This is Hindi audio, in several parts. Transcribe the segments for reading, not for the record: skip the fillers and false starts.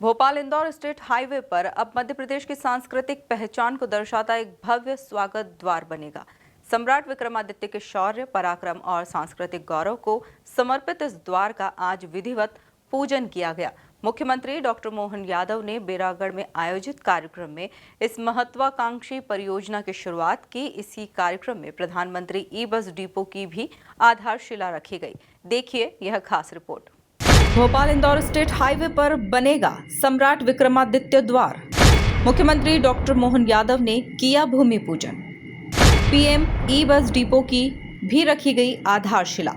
भोपाल इंदौर स्टेट हाईवे पर अब मध्य प्रदेश की सांस्कृतिक पहचान को दर्शाता एक भव्य स्वागत द्वार बनेगा। सम्राट विक्रमादित्य के शौर्य, पराक्रम और सांस्कृतिक गौरव को समर्पित इस द्वार का आज विधिवत पूजन किया गया। मुख्यमंत्री डॉक्टर मोहन यादव ने बेरागढ़ में आयोजित कार्यक्रम में इस महत्वाकांक्षी परियोजना की शुरुआत की। इसी कार्यक्रम में प्रधानमंत्री ई-बस डिपो की भी आधारशिला रखी गई। देखिए यह खास report. Bhopal Indore state highway पर बनेगा सम्राट विक्रमादित्य द्वार। मुख्यमंत्री डॉक्टर मोहन यादव ने किया भूमि पूजन। पीएम ई-बस डिपो की भी रखी गई आधारशिला।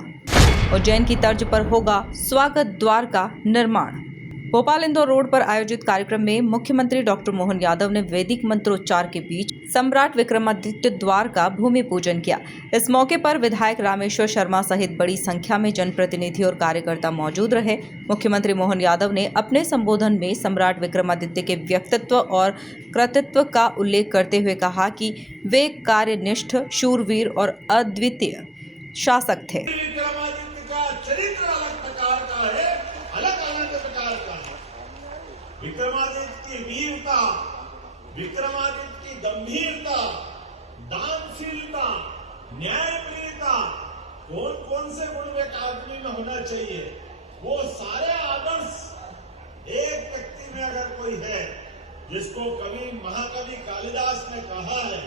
उज्जैन की तर्ज पर होगा स्वागत द्वार का निर्माण। भोपाल इंदौर रोड पर आयोजित कार्यक्रम में मुख्यमंत्री डॉक्टर मोहन यादव ने वैदिक मंत्रोच्चार के बीच सम्राट विक्रमादित्य द्वार का भूमि पूजन किया। इस मौके पर विधायक रामेश्वर शर्मा सहित बड़ी संख्या में जनप्रतिनिधि और कार्यकर्ता मौजूद रहे। मुख्यमंत्री मोहन यादव ने अपने संबोधन में सम्राट विक्रमादित्य के व्यक्तित्व और कृतित्व का उल्लेख करते हुए कहा कि वे कार्यनिष्ठ, शूरवीर और अद्वितीय शासक थे। विक्रमादित्य की वीरता, विक्रमादित्य की गंभीरता, दानशीलता, न्यायप्रियता, कौन कौन से गुण एक आदमी में होना चाहिए, वो सारे आदर्श एक व्यक्ति में अगर कोई है, जिसको कवि महाकवि कालिदास ने कहा है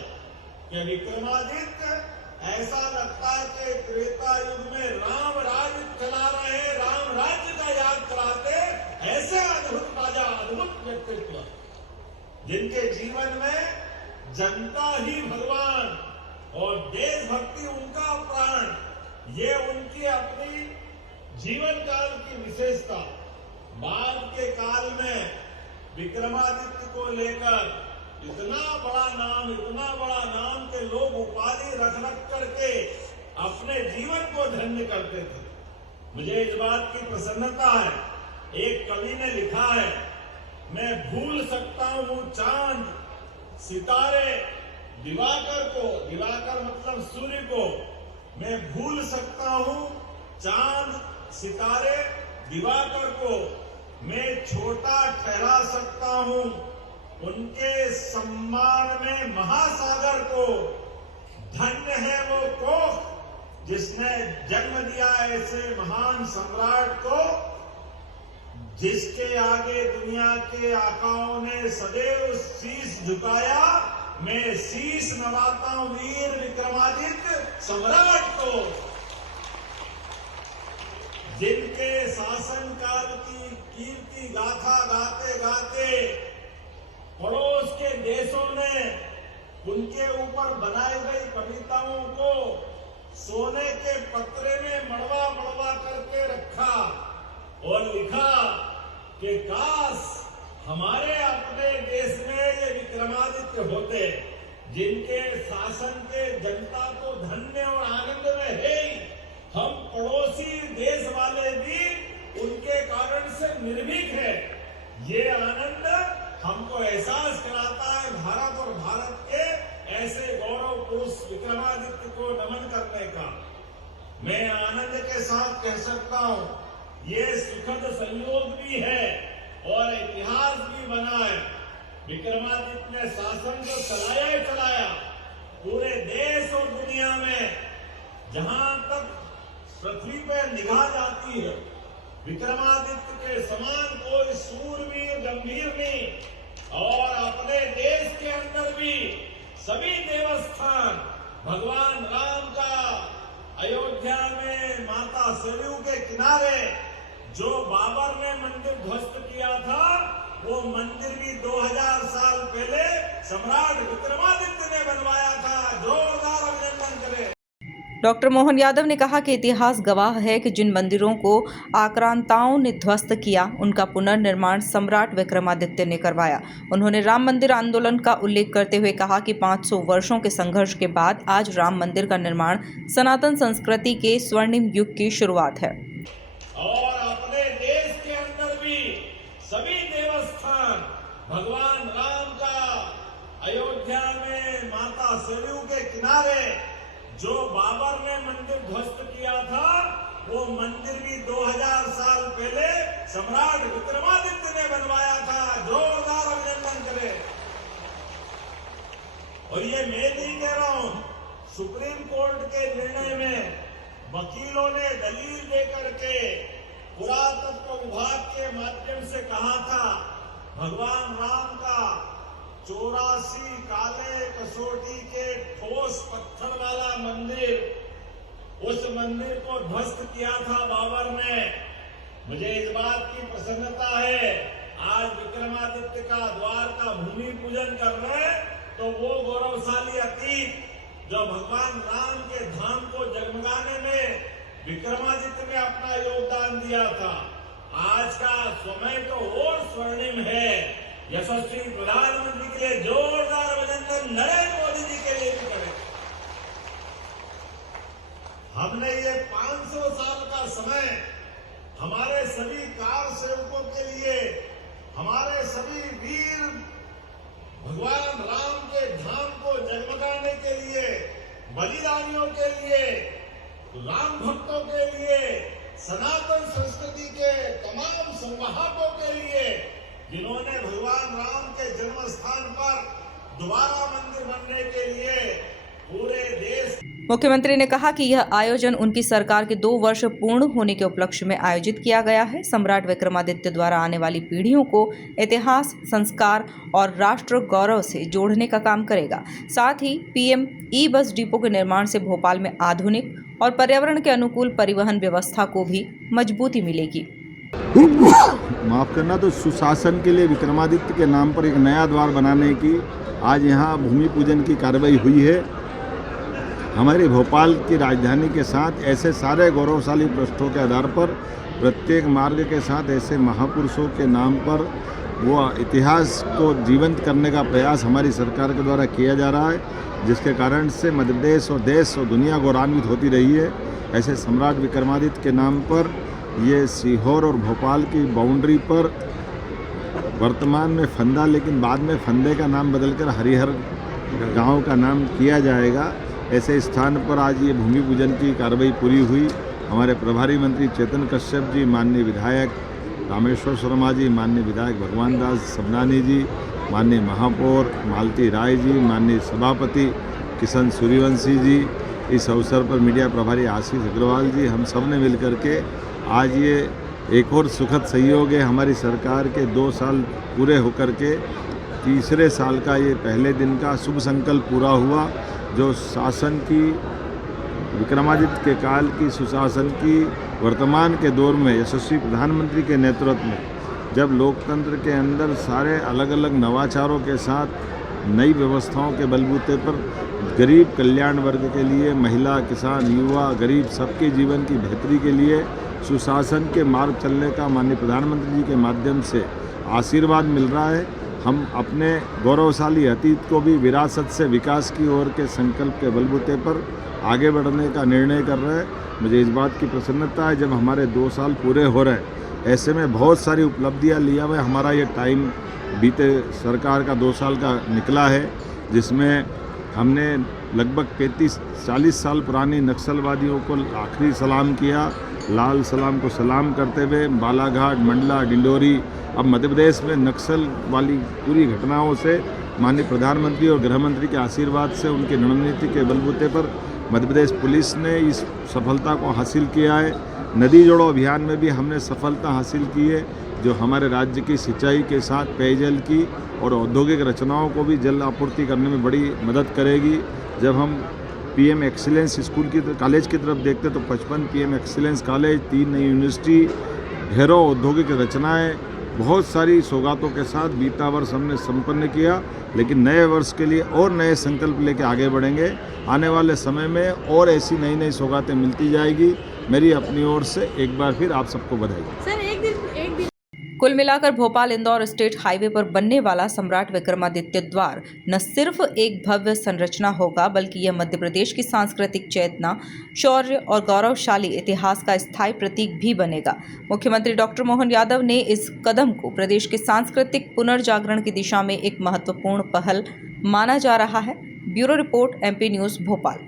कि विक्रमादित्य ऐसा लगता है कि त्रेता युग में राम राज्य चला रहे, राम राज्य का याद कराते, ऐसे अद्भुत राजा, अद्भुत व्यक्तित्व, जिनके जीवन में जनता ही भगवान और देशभक्ति उनका प्राण, ये उनकी अपनी जीवन काल की विशेषता। बाद के काल में विक्रमादित्य को लेकर इतना बड़ा नाम के लोग उपाधि रख करके अपने जीवन को धन्य करते थे। मुझे इस बात की प्रसन्नता है, एक कवि ने लिखा है, मैं भूल सकता हूं चांद सितारे दिवाकर को, दिवाकर मतलब सूर्य को, मैं भूल सकता हूं चांद सितारे दिवाकर को, मैं छोटा ठहरा सकता हूं उनके सम्मान में महासागर को। धन्य है वो कोख जिसने जन्म दिया ऐसे महान सम्राट को, जिसके आगे दुनिया के आकाओं ने सदैव शीश झुकाया। मैं शीश नवाता हूं वीर विक्रमादित्य सम्राट को, जिनके शासनकाल की कीर्ति गाथा गाते गाते पड़ोस के देशों ने उनके ऊपर बनाई गई कविताओं को सोने के पत्रे में मड़वा मड़वा करके रखा और लिखा कि काश हमारे अपने देश में ये विक्रमादित्य होते, जिनके शासन के जनता को धन्य और आनंद में है। हम पड़ोसी देश वाले भी उनके कारण से निर्भीक है। ये आनंद हमको एहसास कराता है भारत और भारत के ऐसे गौरव पुरुष विक्रमादित्य को नमन करने का। मैं आनंद के साथ कह सकता हूं, ये सुखद संयोग भी है और इतिहास भी बना है। विक्रमादित्य ने शासन को चलाया ही चलाया पूरे देश और दुनिया में, जहां तक पृथ्वी पर निगाह जाती है, विक्रमादित्य के समान कोई सूरवीर, गंभीर नहीं। और अपने देश के अंदर भी सभी देवस्थान भगवान राम का अयोध्या में माता सरयू के किनारे जो बाबर ने मंदिर ध्वस्त किया था, वो मंदिर भी 2000 साल पहले सम्राट विक्रमादित्य ने बनवाया था। जोरदार अभिनंदन करें। डॉक्टर मोहन यादव ने कहा कि इतिहास गवाह है कि जिन मंदिरों को आक्रांताओं ने ध्वस्त किया, उनका पुनर्निर्माण सम्राट विक्रमादित्य ने करवाया। उन्होंने राम मंदिर आंदोलन का उल्लेख करते हुए कहा कि 500 वर्षों के संघर्ष के बाद आज राम मंदिर का निर्माण सनातन संस्कृति के स्वर्णिम युग की शुरुआत है। और अपने देश के अंदर भी सभी देवस्थान भगवान राम का अयोध्या में माता सरयू के किनारे जो बाबर ने मंदिर ध्वस्त किया था, वो मंदिर भी 2000 साल पहले सम्राट विक्रमादित्य ने बनवाया था। और ये मैं नहीं कह रहा हूं, सुप्रीम कोर्ट के निर्णय में वकीलों ने दलील देकर के पुरातत्व विभाग के माध्यम से कहा था, भगवान राम का 84 काले कसौटी के ठोस पत्थर वाला मंदिर, उस मंदिर को ध्वस्त किया था बाबर ने। मुझे इस बात की प्रसन्नता है, आज विक्रमादित्य का द्वार का भूमि पूजन कर रहे हैं, तो वो गौरवशाली अतीत जो भगवान राम के धाम को जगमगाने में विक्रमादित्य ने अपना योगदान दिया था, आज का समय तो और स्वर्णिम है। यशस्वी प्रधानमंत्री के लिए जोरदार अभिनंदन नरेंद्र मोदी जी के लिए भी करें। हमने ये 500 साल का समय हमारे सभी कार सेवकों के लिए, हमारे सभी वीर भगवान राम के धाम को जगमगाने के लिए, बलिदानियों के लिए, राम भक्तों के लिए, सनातन संस्कृति के तमाम संवाहकों के लिए, जिन्होंने भगवान राम के जन्म स्थान पर दोबारा मंदिर बनने के लिए पूरे देश। मुख्यमंत्री ने कहा कि यह आयोजन उनकी सरकार के 2 वर्ष पूर्ण होने के उपलक्ष्य में आयोजित किया गया है। सम्राट विक्रमादित्य द्वारा आने वाली पीढ़ियों को इतिहास, संस्कार और राष्ट्र गौरव से जोड़ने का काम करेगा। साथ ही पीएम ई बस डिपो के निर्माण से भोपाल में आधुनिक और पर्यावरण के अनुकूल परिवहन व्यवस्था को भी मजबूती मिलेगी। माफ करना, तो सुशासन के लिए विक्रमादित्य के नाम पर एक नया द्वार बनाने की आज यहाँ भूमि पूजन की कार्रवाई हुई है। हमारे भोपाल की राजधानी के साथ ऐसे सारे गौरवशाली पृष्ठों के आधार पर प्रत्येक मार्ग के साथ ऐसे महापुरुषों के नाम पर वो इतिहास को जीवंत करने का प्रयास हमारी सरकार के द्वारा किया जा रहा है, जिसके कारण से मध्य प्रदेश और देश और दुनिया गौरवान्वित होती रही है। ऐसे सम्राट विक्रमादित्य के नाम पर ये सीहोर और भोपाल की बाउंड्री पर वर्तमान में फंदा, लेकिन बाद में फंदे का नाम बदलकर हरिहर गांव का नाम किया जाएगा। ऐसे स्थान पर आज ये भूमि पूजन की कार्रवाई पूरी हुई। हमारे प्रभारी मंत्री चेतन कश्यप जी, माननीय विधायक रामेश्वर शर्मा जी, माननीय विधायक भगवान दास सबनानी जी, माननीय महापौर मालती राय जी, माननीय सभापति किशन सूर्यवंशी जी, इस अवसर पर मीडिया प्रभारी आशीष अग्रवाल जी, हम सब ने मिलकर के आज ये एक और सुखद सहयोग है। हमारी सरकार के 2 साल पूरे होकर के तीसरे साल का ये पहले दिन का शुभ संकल्प पूरा हुआ, जो शासन की विक्रमादित्य के काल की सुशासन की वर्तमान के दौर में यशस्वी प्रधानमंत्री के नेतृत्व में, जब लोकतंत्र के अंदर सारे अलग अलग नवाचारों के साथ नई व्यवस्थाओं के बलबूते पर गरीब कल्याण वर्ग के लिए, महिला, किसान, युवा, गरीब सबके जीवन की बेहतरी के लिए सुशासन के मार्ग चलने का माननीय प्रधानमंत्री जी के माध्यम से आशीर्वाद मिल रहा है। हम अपने गौरवशाली अतीत को भी विरासत से विकास की ओर के संकल्प के बलबूते पर आगे बढ़ने का निर्णय कर रहे हैं। मुझे इस बात की प्रसन्नता है, जब हमारे 2 साल पूरे हो रहे हैं, ऐसे में बहुत सारी उपलब्धियां लिया हुआ है। हमारा ये टाइम बीते सरकार का 2 साल का निकला है, जिसमें हमने लगभग 35-40 साल पुरानी नक्सलवादियों को आखिरी सलाम किया। लाल सलाम को सलाम करते हुए बालाघाट, मंडला, डिंडोरी, अब मध्य प्रदेश में नक्सल वाली पूरी घटनाओं से माननीय प्रधानमंत्री और गृह मंत्री के आशीर्वाद से, उनकी रणनीति के बलबूते पर मध्य प्रदेश पुलिस ने इस सफलता को हासिल किया है। नदी जोड़ो अभियान में भी हमने सफलता हासिल की है, जो हमारे राज्य की सिंचाई के साथ पेयजल की और औद्योगिक रचनाओं को भी जल आपूर्ति करने में बड़ी मदद करेगी। जब हम पीएम एक्सीलेंस स्कूल की कॉलेज की तरफ देखते तो 55 पीएम एक्सीलेंस कॉलेज, 3 नई यूनिवर्सिटी, ढेरों औद्योगिक रचनाएं, बहुत सारी सौगातों के साथ बीता वर्ष हमने संपन्न किया। लेकिन नए वर्ष के लिए और नए संकल्प लेकर आगे बढ़ेंगे। आने वाले समय में और ऐसी नई नई सौगातें मिलती जाएगी। मेरी अपनी ओर से एक बार फिर आप सबको बधाई। सर, एक दिन कुल मिलाकर भोपाल इंदौर स्टेट हाईवे पर बनने वाला सम्राट विक्रमादित्य द्वार न सिर्फ एक भव्य संरचना होगा, बल्कि यह मध्य प्रदेश की सांस्कृतिक चेतना, शौर्य और गौरवशाली इतिहास का स्थायी प्रतीक भी बनेगा। मुख्यमंत्री डॉक्टर मोहन यादव ने इस कदम को प्रदेश के सांस्कृतिक पुनर्जागरण की दिशा में एक महत्वपूर्ण पहल माना जा रहा है। Bureau report, MP news, Bhopal.